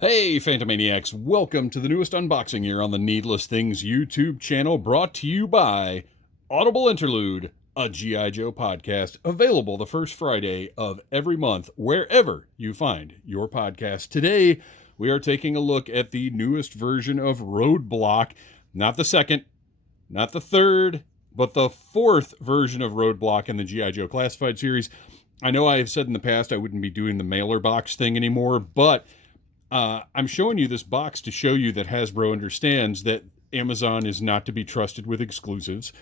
Hey, Phantomaniacs, welcome to the newest unboxing here on the Needless Things YouTube channel, brought to you by Audible Interlude, a G.I. Joe podcast, available the first Friday of every month, wherever you find your podcast. Today, we are taking a look at the newest version of Roadblock, not the second, not the third, but the fourth version of Roadblock in the G.I. Joe Classified series. I know I have said in the past I wouldn't be doing the mailer box thing anymore, but I'm showing you this box to show you that Hasbro understands that Amazon is not to be trusted with exclusives,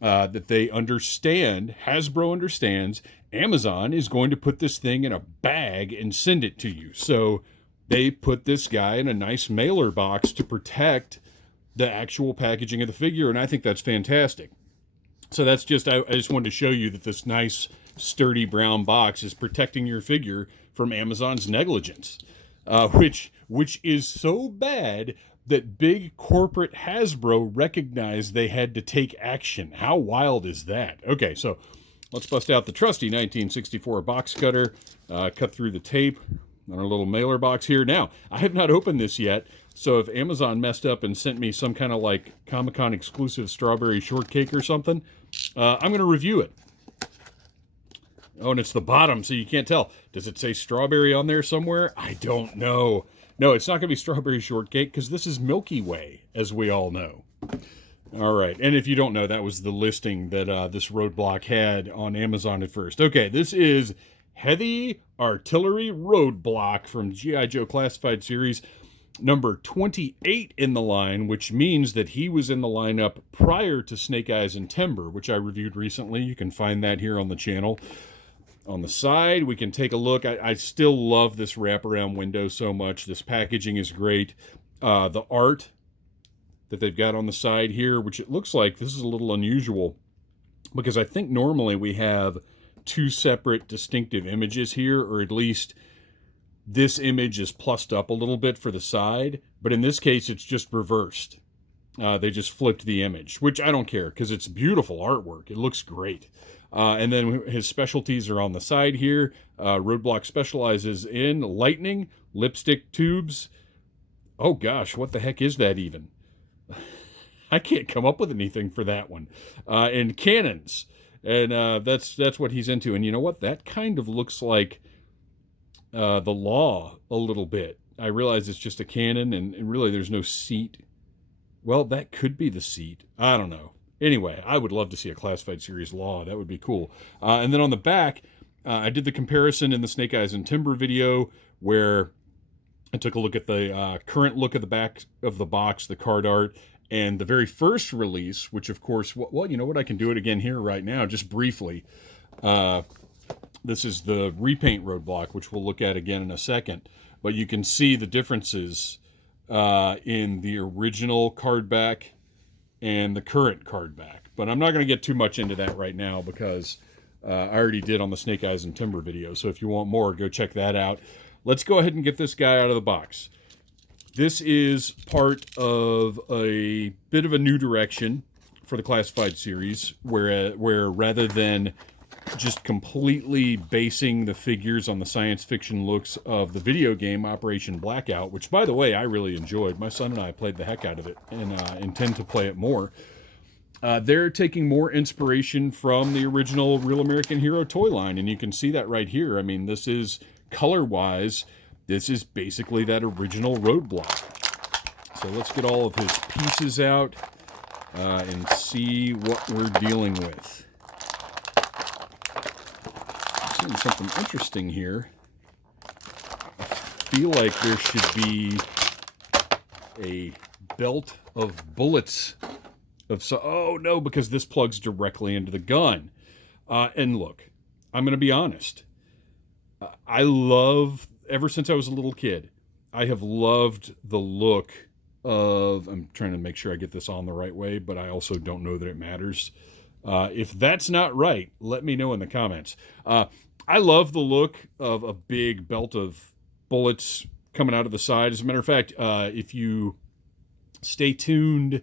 that they understand, Hasbro understands, Amazon is going to put this thing in a bag and send it to you. So they put this guy in a nice mailer box to protect the actual packaging of the figure, and I think that's fantastic. So that's just, I just wanted to show you that this nice, sturdy brown box is protecting your figure from Amazon's negligence. Which is so bad that big corporate Hasbro recognized they had to take action. How wild is that? Okay, so let's bust out the trusty 1964 box cutter, cut through the tape on our little mailer box here. Now, I have not opened this yet, so if Amazon messed up and sent me some kind of like Comic-Con exclusive strawberry shortcake or something, I'm going to review it. Oh, and it's the bottom, so you can't tell. Does it say strawberry on there somewhere? I don't know. No, it's not going to be strawberry shortcake because this is Milky Way, as we all know. All right, and if you don't know, that was the listing that this Roadblock had on Amazon at first. Okay, this is Heavy Artillery Roadblock from G.I. Joe Classified Series, number 28 in the line, which means that he was in the lineup prior to Snake Eyes and Timber, which I reviewed recently. You can find that here on the channel. On the side, we can take a look. I still love this wraparound window so much. This packaging is great. The art that they've got on the side here, which it looks like this is a little unusual because I think normally we have two separate distinctive images here, or at least this image is plussed up a little bit for the side, but in this case, it's just reversed. They just flipped the image, which I don't care because it's beautiful artwork. It looks great. And then his specialties are on the side here. Roadblock specializes in lightning, lipstick tubes. Oh gosh, what the heck is that even? I can't come up with anything for that one. And cannons. And that's what he's into. And you know what? That kind of looks like the Law a little bit. I realize it's just a cannon and really there's no seat. Well, that could be the seat. I don't know. Anyway, I would love to see a Classified Series Law. That would be cool. And then on the back, I did the comparison in the Snake Eyes and Timber video where I took a look at the current look of the back of the box, the card art, and the very first release, which of course, well, you know what? I can do it again here right now, just briefly. This is the repaint Roadblock, which we'll look at again in a second. But you can see the differences in the original card back and the current card back. But I'm not going to get too much into that right now because I already did on the Snake Eyes and Timber video. So if you want more, go check that out. Let's go ahead and get this guy out of the box. This is part of a bit of a new direction for the Classified series, where rather than just completely basing the figures on the science fiction looks of the video game Operation Blackout, which, by the way, I really enjoyed. My son and I played the heck out of it and intend to play it more. They're taking more inspiration from the original Real American Hero toy line, and you can see that right here. I mean, this is, color-wise, this is basically that original Roadblock. So let's get all of his pieces out and see what we're dealing with. Seeing something interesting here. I feel like there should be a belt of bullets oh no, because this plugs directly into the gun. And look, I'm going to be honest. I love, ever since I was a little kid, I have loved the look of, I'm trying to make sure I get this on the right way, but I also don't know that it matters. If that's not right, let me know in the comments. I love the look of a big belt of bullets coming out of the side. As a matter of fact, if you stay tuned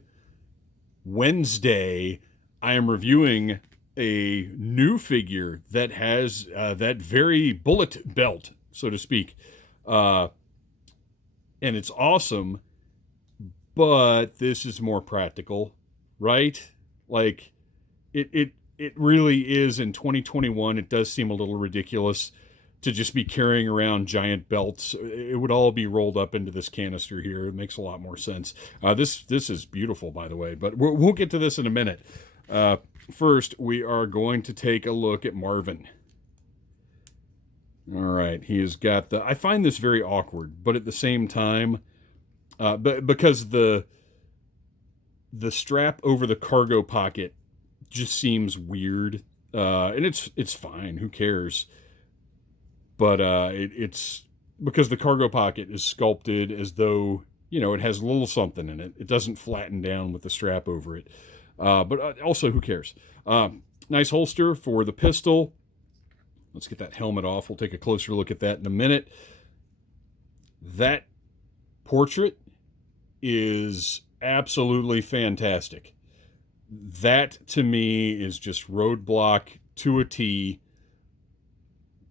Wednesday, I am reviewing a new figure that has that very bullet belt, so to speak. and it's awesome, but this is more practical, right? Like it really is. In 2021, it does seem a little ridiculous to just be carrying around giant belts. It would all be rolled up into this canister here. It makes a lot more sense. This is beautiful, by the way, but we'll get to this in a minute. First, we are going to take a look at Marvin. All right, he has got the... I find this very awkward, but at the same time, because the strap over the cargo pocket just seems weird, and it's fine. Who cares? But it's because the cargo pocket is sculpted as though, you know, it has a little something in it. It doesn't flatten down with the strap over it. But also, who cares? Nice holster for the pistol. Let's get that helmet off. We'll take a closer look at that in a minute. That portrait is absolutely fantastic. That, to me, is just Roadblock to a T.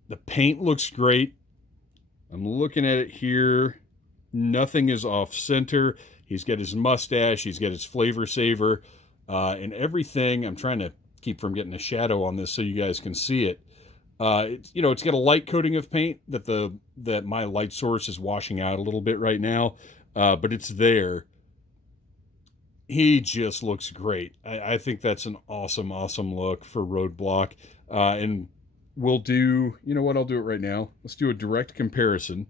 The paint looks great. I'm looking at it here. Nothing is off center. He's got his mustache. He's got his flavor saver. And everything, I'm trying to keep from getting a shadow on this so you guys can see it. It's got a light coating of paint that my light source is washing out a little bit right now. But it's there. He just looks great. I think that's an awesome, awesome look for Roadblock. And we'll do, you know what, I'll do it right now. Let's do a direct comparison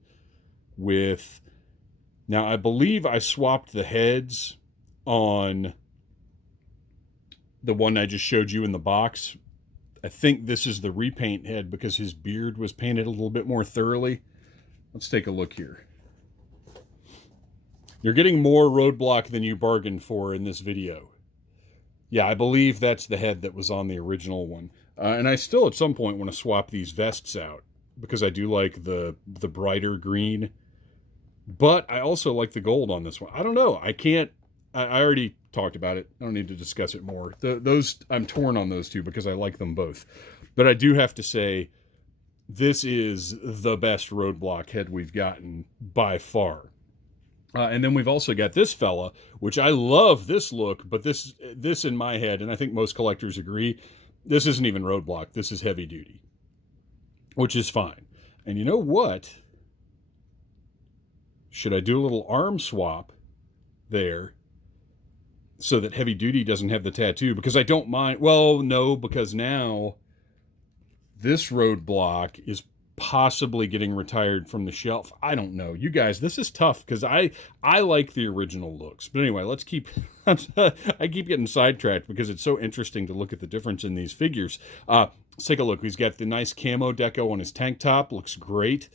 with, now I believe I swapped the heads on the one I just showed you in the box. I think this is the repaint head because his beard was painted a little bit more thoroughly. Let's take a look here. You're getting more Roadblock than you bargained for in this video. Yeah, I believe that's the head that was on the original one. And I still, at some point, want to swap these vests out because I do like the brighter green. But I also like the gold on this one. I don't know. I already talked about it. I don't need to discuss it more. Those I'm torn on those two because I like them both. But I do have to say, this is the best Roadblock head we've gotten by far. And then we've also got this fella, which I love this look, but this in my head, and I think most collectors agree, this isn't even Roadblock. This is heavy duty, which is fine. And you know what? Should I do a little arm swap there so that heavy duty doesn't have the tattoo? Because I don't mind. Well, no, because now this Roadblock is possibly getting retired from the shelf. I don't know. You guys, this is tough because I like the original looks. But anyway, let's keep... I keep getting sidetracked because it's so interesting to look at the difference in these figures. Let's take a look. He's got the nice camo deco on his tank top. Looks great.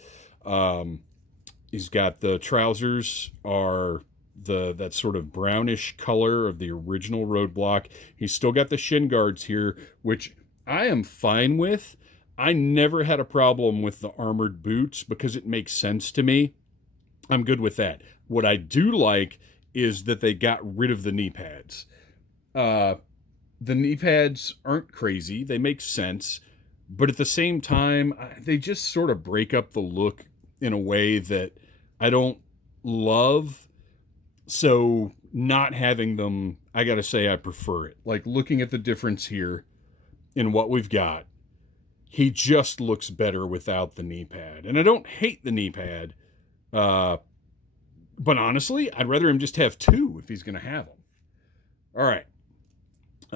He's got the trousers are that sort of brownish color of the original Roadblock. He's still got the shin guards here, which I am fine with. I never had a problem with the armored boots because it makes sense to me. I'm good with that. What I do like is that they got rid of the knee pads. The knee pads aren't crazy. They make sense. But at the same time, they just sort of break up the look in a way that I don't love. So not having them, I got to say I prefer it. Like looking at the difference here in what we've got, he just looks better without the knee pad. And I don't hate the knee pad. But honestly, I'd rather him just have two if he's going to have them. All right.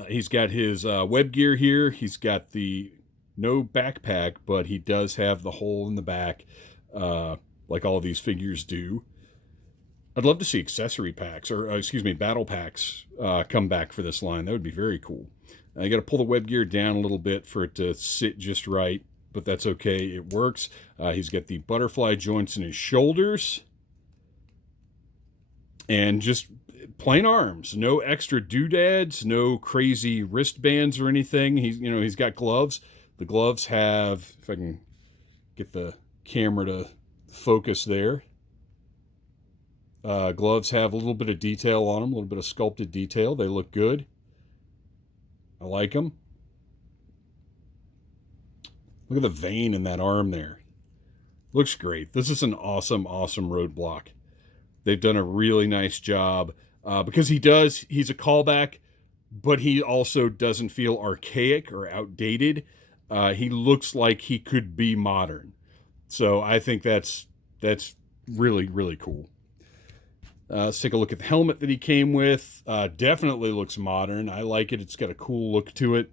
He's got his web gear here. He's got the no backpack, but he does have the hole in the back, like all of these figures do. I'd love to see accessory packs, or battle packs come back for this line. That would be very cool. You got to pull the web gear down a little bit for it to sit just right, but that's okay. It works. He's got the butterfly joints in his shoulders. And just plain arms. No extra doodads, no crazy wristbands or anything. He's got gloves. The gloves have, if I can get the camera to focus there. Gloves have a little bit of detail on them, a little bit of sculpted detail. They look good. I like them. Look at the vein in that arm there. Looks great. This is an awesome, awesome Roadblock. They've done a really nice job because he's a callback, but he also doesn't feel archaic or outdated. He looks like he could be modern. So I think that's really, really cool. Let's take a look at the helmet that he came with. Definitely looks modern. I like it. It's got a cool look to it.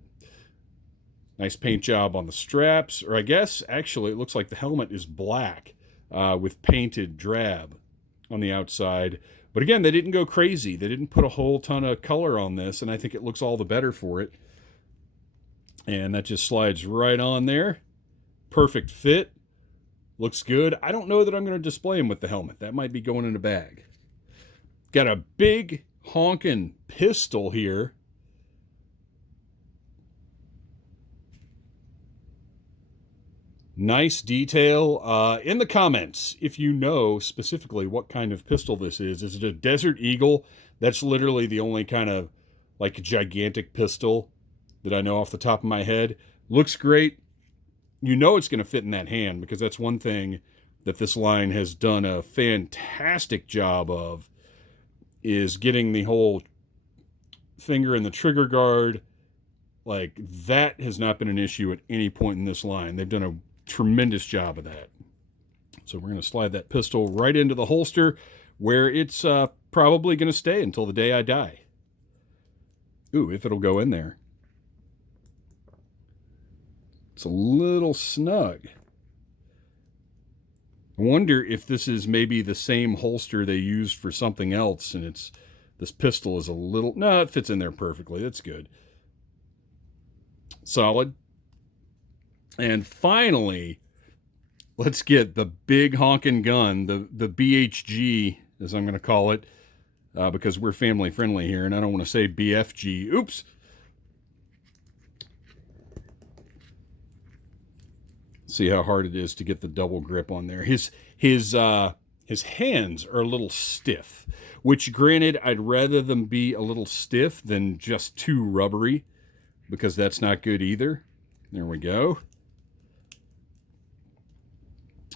Nice paint job on the straps. Or I guess, actually, it looks like the helmet is black with painted drab on the outside. But again, they didn't go crazy. They didn't put a whole ton of color on this, and I think it looks all the better for it. And that just slides right on there. Perfect fit. Looks good. I don't know that I'm going to display him with the helmet. That might be going in a bag. Got a big honking pistol here. Nice detail. In the comments, if you know specifically what kind of pistol this is it a Desert Eagle? That's literally the only kind of like gigantic pistol that I know off the top of my head. Looks great. You know it's going to fit in that hand, because that's one thing that this line has done a fantastic job of, is getting the whole finger in the trigger guard. Like, that has not been an issue at any point in this line. They've done a tremendous job of that. So we're going to slide that pistol right into the holster, where it's probably going to stay until the day I die. Ooh, if it'll go in there. It's a little snug. I wonder if this is maybe the same holster they used for something else, and this pistol is a little... No, it fits in there perfectly. That's good. Solid. And finally, let's get the big honking gun, the BHG, as I'm going to call it, because we're family friendly here, and I don't want to say BFG. Oops. See how hard it is to get the double grip on there. His hands are a little stiff, which, granted, I'd rather them be a little stiff than just too rubbery, because that's not good either. There we go.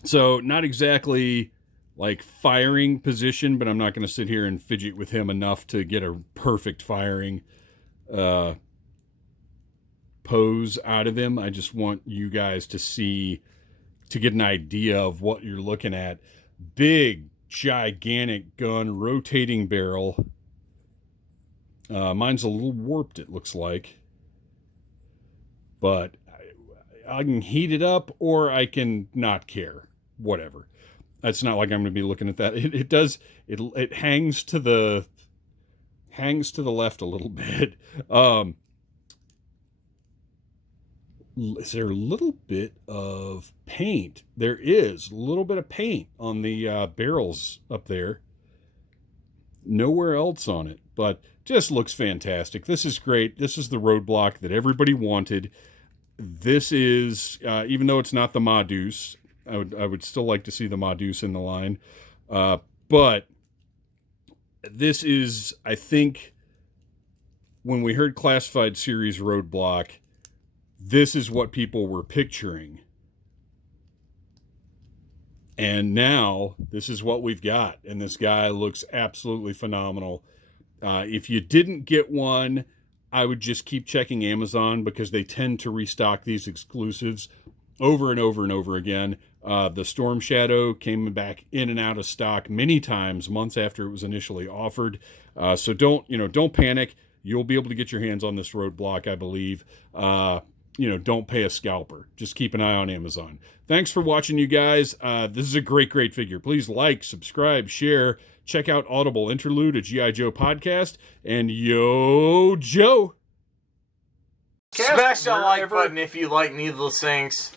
So not exactly like firing position, but I'm not going to sit here and fidget with him enough to get a perfect firing pose out of him. I just want you guys to see, to get an idea of what you're looking at. Big, gigantic gun, rotating barrel. Mine's a little warped, it looks like. But I can heat it up, or I can not care. Whatever. It's not like I'm going to be looking at that. It hangs to the left a little bit. Is there a little bit of paint? There is a little bit of paint on the barrels up there. Nowhere else on it, but just looks fantastic. This is great. This is the Roadblock that everybody wanted. This is, even though it's not the Modus, I would still like to see the Modus in the line. But this is, I think, when we heard Classified Series Roadblock, this is what people were picturing. And now, this is what we've got. And this guy looks absolutely phenomenal. If you didn't get one, I would just keep checking Amazon, because they tend to restock these exclusives over and over and over again. The Storm Shadow came back in and out of stock many times, months after it was initially offered. So don't panic. You'll be able to get your hands on this Roadblock, I believe. Don't pay a scalper. Just keep an eye on Amazon. Thanks for watching, you guys. This is a great, great figure. Please like, subscribe, share. Check out Audible Interlude, a G.I. Joe podcast. And yo, Joe! Smash that like button if you like Needless Things.